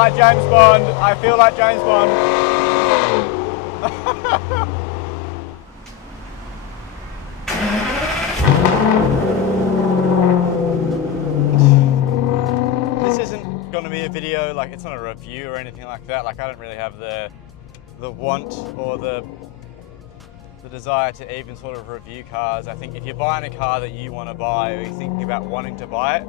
like James Bond. I feel like James Bond. This isn't going to be a video, like it's not a review or anything like that. Like I don't really have the want or the desire to even sort of review cars. I think if you're buying a car that you want to buy or you're thinking about wanting to buy it,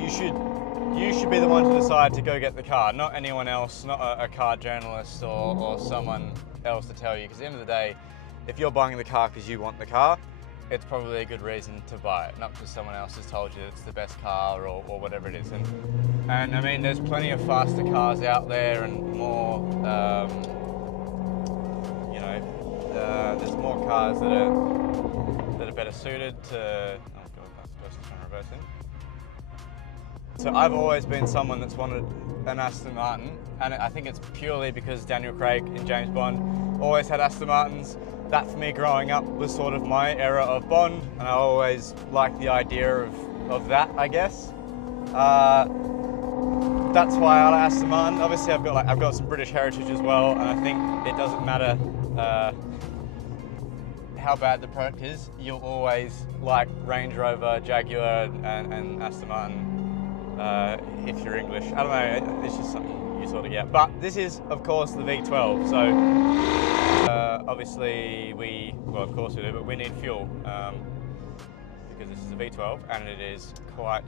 you should be the one to decide to go get the car, not anyone else, not a car journalist or someone else to tell you. Because at the end of the day, if you're buying the car because you want the car, it's probably a good reason to buy it, not because someone else has told you it's the best car or whatever it is. And I mean, there's plenty of faster cars out there and more, there's more cars that are better suited to. Oh god, that's the person trying to reverse in. So I've always been someone that's wanted an Aston Martin, and I think it's purely because Daniel Craig and James Bond always had Aston Martins. That for me growing up was sort of my era of Bond, and I always liked the idea of that, I guess. That's why I like Aston Martin. Obviously I've got some British heritage as well, and I think it doesn't matter how bad the product is, you'll always like Range Rover, Jaguar and Aston Martin if you're English. I don't know, it's just something you sort of get. But this is, of course, the V12, so obviously of course we do, but we need fuel because this is a V12 and it is quite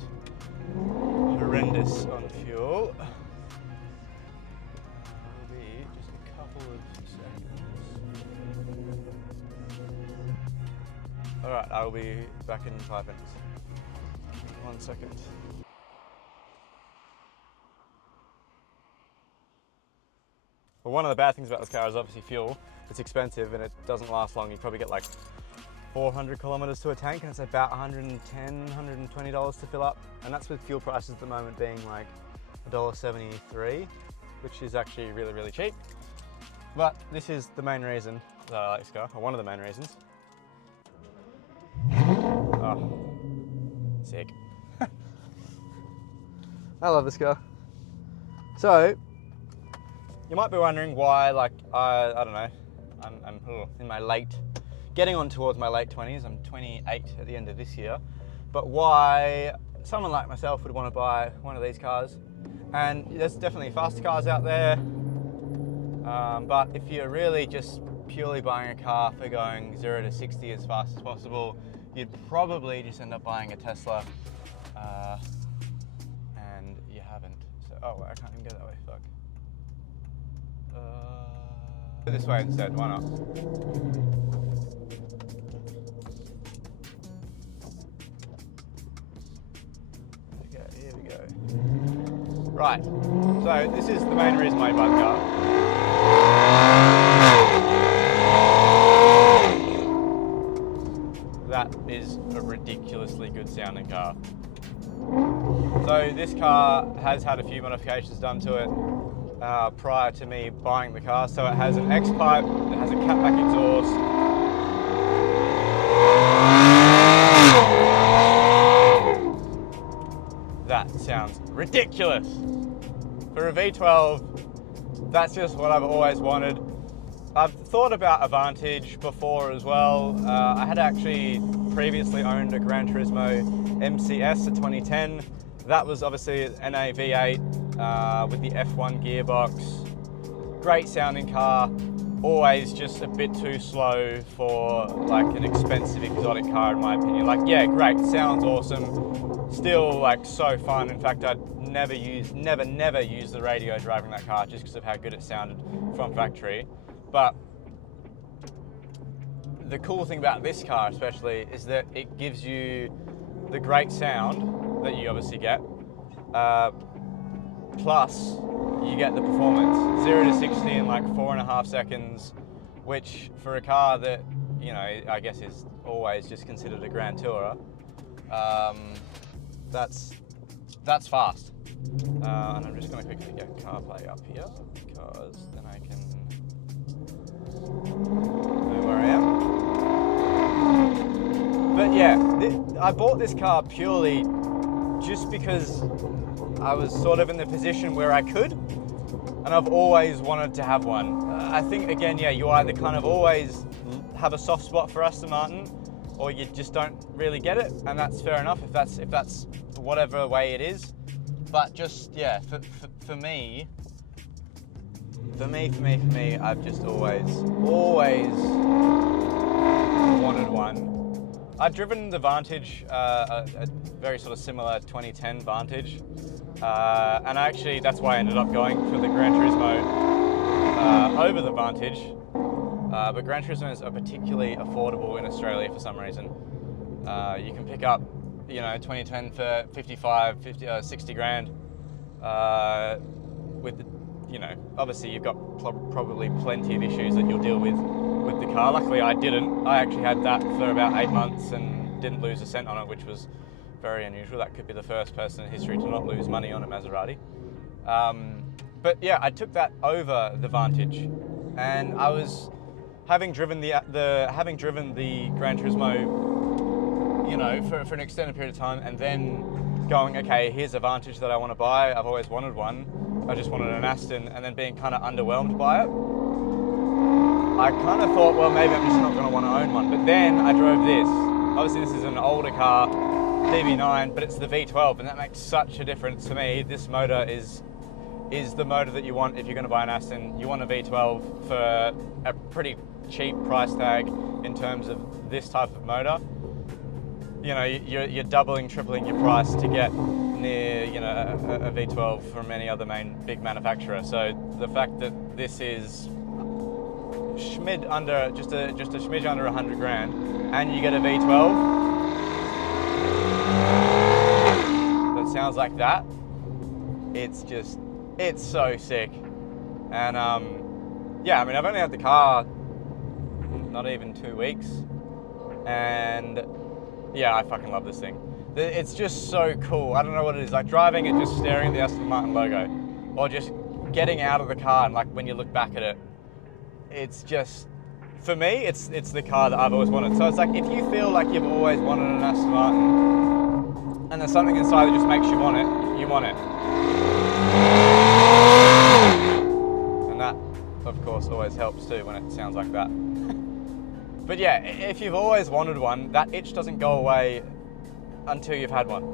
horrendous on fuel. Will be just a couple of seconds. Alright, I will be back in 5 minutes. 1 second. Well, one of the bad things about this car is obviously fuel. It's expensive and it doesn't last long. You probably get like 400 kilometers to a tank and it's about $110, $120 to fill up. And that's with fuel prices at the moment being like $1.73, which is actually really, really cheap. But this is the main reason that I like this car, or one of the main reasons. Oh, sick. I love this car. So, you might be wondering why, like, I don't know, I'm in my getting on towards my late 20s, I'm 28 at the end of this year, but why someone like myself would want to buy one of these cars. And there's definitely faster cars out there, but if you're really just purely buying a car for going 0 to 60 as fast as possible, you'd probably just end up buying a Tesla, and you haven't. So, oh, I can't even go that way, fuck. This way instead, why not? Okay, here we go. Right, so this is the main reason why you buy the car. That is a ridiculously good sounding car. So this car has had a few modifications done to it prior to me buying the car. So it has an X-pipe, it has a catback exhaust. That sounds ridiculous. For a V12, that's just what I've always wanted. I've thought about a Vantage before as well. I had actually previously owned a Gran Turismo MCS, a 2010. That was obviously an NA V8 with the F1 gearbox. Great sounding car, always just a bit too slow for like an expensive exotic car in my opinion. Like, yeah, great, sounds awesome, still like so fun. In fact, I'd never use the radio driving that car just because of how good it sounded from factory. But the cool thing about this car especially is that it gives you the great sound that you obviously get, plus you get the performance. 0 to 60 in like 4.5 seconds, which for a car that, you know, I guess is always just considered a Grand Tourer, that's fast. And I'm just going to quickly get CarPlay up here because then I can know where I am. But yeah, I bought this car purely just because I was sort of in the position where I could, and I've always wanted to have one. I think, again, yeah, you either kind of always have a soft spot for Aston Martin, or you just don't really get it, and that's fair enough if that's whatever way it is. But just, yeah, for me, I've just always wanted one. I've driven the Vantage, a very sort of similar 2010 Vantage, and actually that's why I ended up going for the Gran Turismo over the Vantage. But Gran Turismos are particularly affordable in Australia for some reason. You can pick up, 2010 for 60 grand. With, obviously you've got probably plenty of issues that you'll deal with the car. Luckily I didn't. I actually had that for about 8 months and didn't lose a cent on it, which was very unusual. That could be the first person in history to not lose money on a Maserati. But yeah, I took that over the Vantage, and I was having driven the Gran Turismo, for an extended period of time, and then going, okay, here's a Vantage that I want to buy. I've always wanted one. I just wanted an Aston, and then being kind of underwhelmed by it. I kind of thought, well, maybe I'm just not going to want to own one. But then I drove this. Obviously, this is an older car, DB9, but it's the V12, and that makes such a difference to me. This motor is the motor that you want if you're going to buy an Aston. You want a V12 for a pretty cheap price tag in terms of this type of motor. You're doubling, tripling your price to get near, a V12 from any other big manufacturer. So the fact that this is just a smidge under 100 grand, and you get a V12 that sounds like that, it's so sick. And I've only had the car not even 2 weeks, and yeah, I fucking love this thing. It's just so cool. I don't know what it is, like driving it, just staring at the Aston Martin logo, or just getting out of the car and like when you look back at it, it's just, for me, it's the car that I've always wanted. So it's like, if you feel like you've always wanted an Aston Martin, and there's something inside that just makes you want it, you want it. And that, of course, always helps too when it sounds like that. But yeah, if you've always wanted one, that itch doesn't go away until you've had one,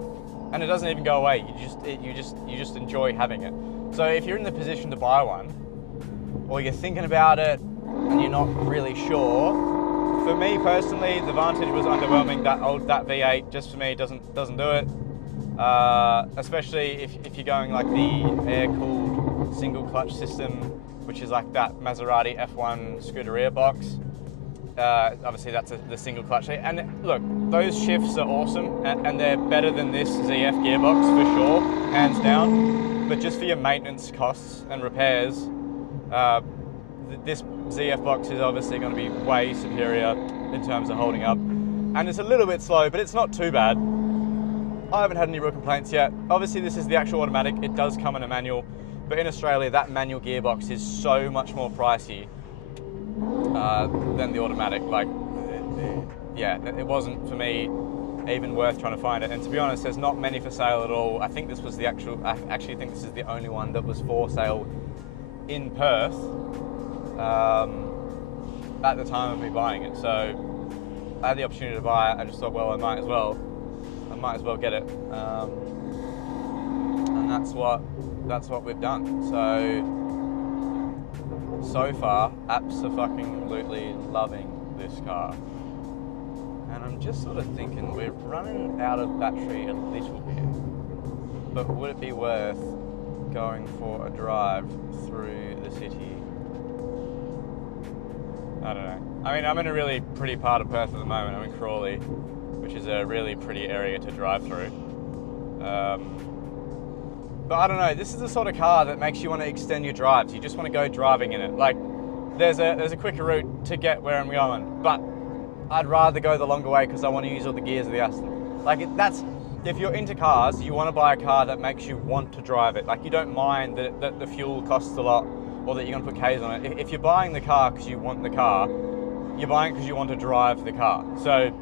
and it doesn't even go away. You just enjoy having it. So if you're in the position to buy one, or you're thinking about it and you're not really sure, for me personally, the Vantage was underwhelming. That V8 just for me doesn't do it. Especially if you're going like the air-cooled single clutch system, which is like that Maserati F1 Scuderia box. Obviously that's the single clutch. And look, those shifts are awesome, and they're better than this ZF gearbox for sure, hands down. But just for your maintenance costs and repairs, this ZF box is obviously going to be way superior in terms of holding up. And it's a little bit slow, but it's not too bad. I haven't had any real complaints yet. Obviously this is the actual automatic. It does come in a manual, but in Australia that manual gearbox is so much more pricey than the automatic. Like, yeah, it wasn't for me even worth trying to find it. And to be honest, there's not many for sale at all. I think this was I actually think this is the only one that was for sale in Perth at the time of me buying it. So I had the opportunity to buy it. I just thought, well, I might as well get it. And that's what we've done. So far, absolutely loving this car. And I'm just sort of thinking, we're running out of battery a little bit, but would it be worth going for a drive through the city? I don't know. I mean, I'm in a really pretty part of Perth at the moment. I'm in Crawley, which is a really pretty area to drive through. But I don't know, this is the sort of car that makes you want to extend your drives. You just want to go driving in it. Like, there's a quicker route to get where I'm going, but I'd rather go the longer way because I want to use all the gears of the Aston. Like, if you're into cars, you want to buy a car that makes you want to drive it. Like, you don't mind that the fuel costs a lot or that you're going to put Ks on it. If you're buying the car because you want the car, you're buying it because you want to drive the car. So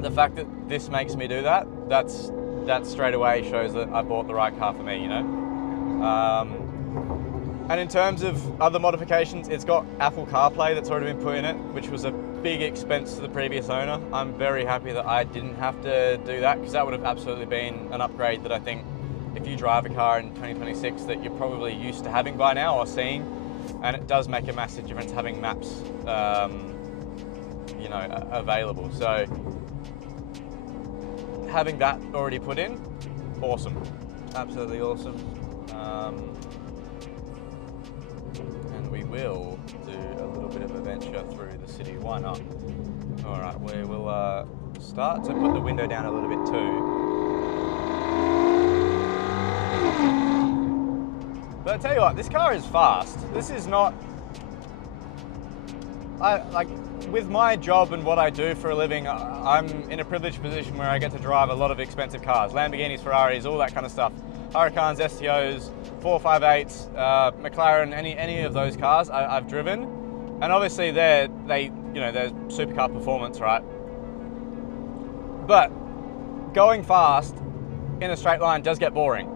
the fact that this makes me do that, that's that straight away shows that I bought the right car for me, you know? And in terms of other modifications, it's got Apple CarPlay that's already been put in it, which was a big expense to the previous owner. I'm very happy that I didn't have to do that, because that would have absolutely been an upgrade that I think if you drive a car in 2026 that you're probably used to having by now or seeing, and it does make a massive difference having maps, you know, available. So having that already put in, awesome, absolutely awesome. And we will do a little bit of a venture through the city. Why not? All right, we will start to put the window down a little bit too. But I tell you what, this car is fast. This is not, with my job and what I do for a living, I'm in a privileged position where I get to drive a lot of expensive cars, Lamborghinis, Ferraris, all that kind of stuff. Huracans, STOs, 458s, McLaren, any of those cars I've driven, and obviously they're supercar performance, right? But going fast in a straight line does get boring.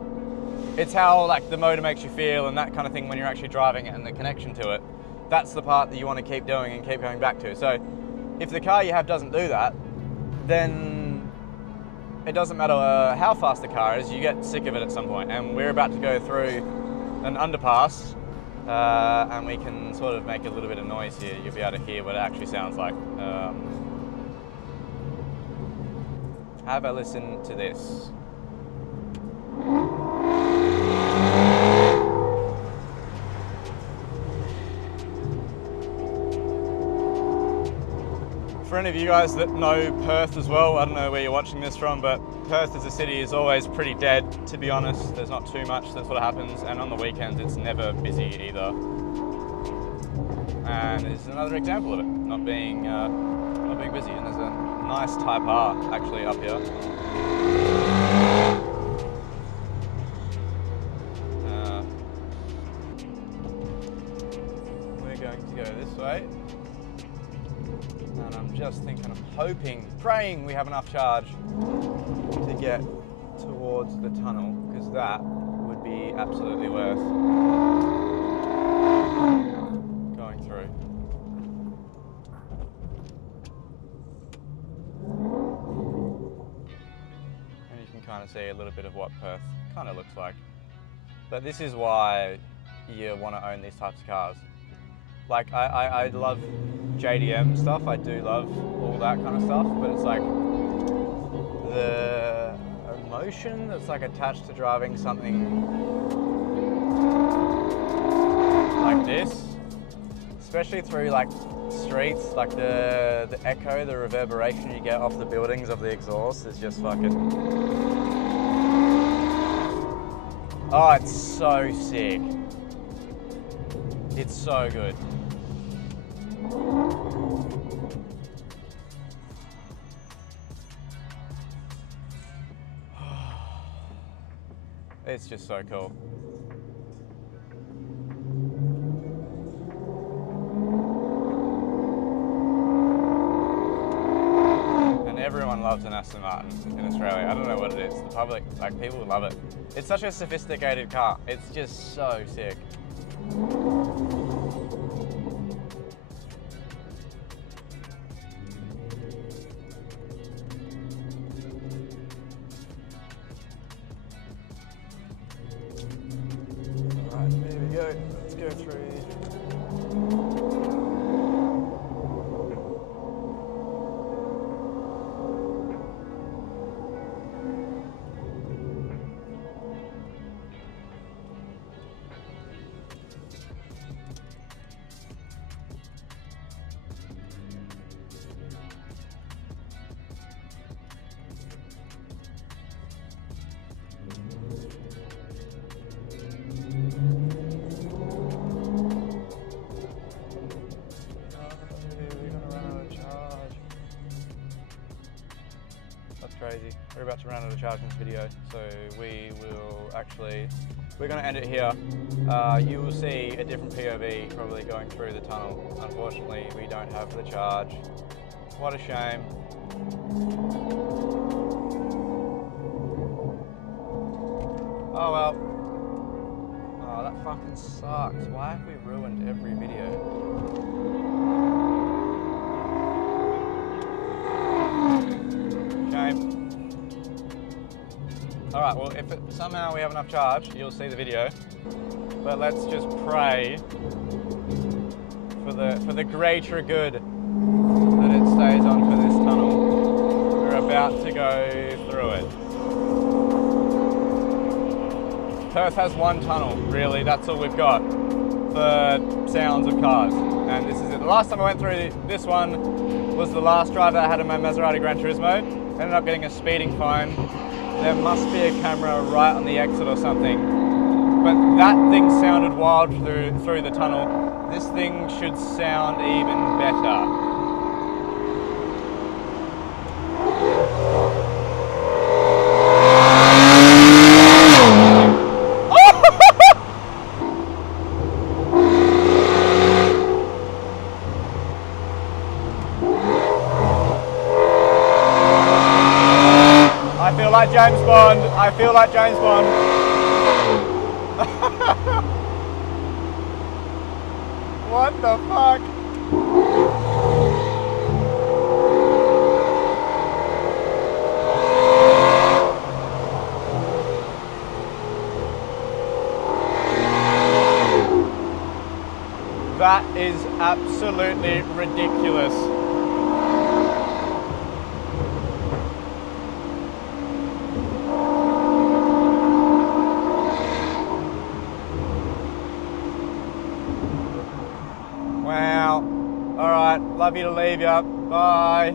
It's how like the motor makes you feel and that kind of thing when you're actually driving it and the connection to it. That's the part that you want to keep doing and keep going back to. So if the car you have doesn't do that, then it doesn't matter how fast the car is, you get sick of it at some point. And we're about to go through an underpass and we can sort of make a little bit of noise here. You'll be able to hear what it actually sounds like. Have a listen to this. For any of you guys that know Perth as well, I don't know where you're watching this from, but Perth as a city is always pretty dead, to be honest. There's not too much that sort of happens, and on the weekends it's never busy either. And it's another example of it, not being busy. And there's a nice Type R actually up here. We're going to go this way. And I'm just thinking, I'm hoping, praying we have enough charge to get towards the tunnel, because that would be absolutely worth going through. And you can kind of see a little bit of what Perth kind of looks like. But this is why you want to own these types of cars. Like, I love JDM stuff, I do love all that kind of stuff, but it's like the emotion that's like attached to driving something like this, especially through like streets, like the echo, the reverberation you get off the buildings of the exhaust is just fucking, oh, it's so sick. It's so good. It's just so cool. And everyone loves an Aston Martin in Australia. I don't know what it is. The public, like, people love it. It's such a sophisticated car. It's just so sick. Let's go through. Crazy. We're about to run out of charge in this video, so we're going to end it here. You will see a different POV probably going through the tunnel. Unfortunately, we don't have the charge. What a shame. Oh well. Oh, that fucking sucks. Why have we ruined every video? Shame. Alright, well, if somehow we have enough charge, you'll see the video. But let's just pray for the greater good that it stays on for this tunnel. We're about to go through it. Perth has one tunnel, really. That's all we've got for sounds of cars. And this is it. The last time I went through this one was the last drive that I had in my Maserati Gran Turismo. Ended up getting a speeding fine. There must be a camera right on the exit or something. But that thing sounded wild through the tunnel. This thing should sound even better. I feel like James Bond. I feel like James Bond. What the fuck? That is absolutely ridiculous. Wow. All right, love you to leave ya. Bye.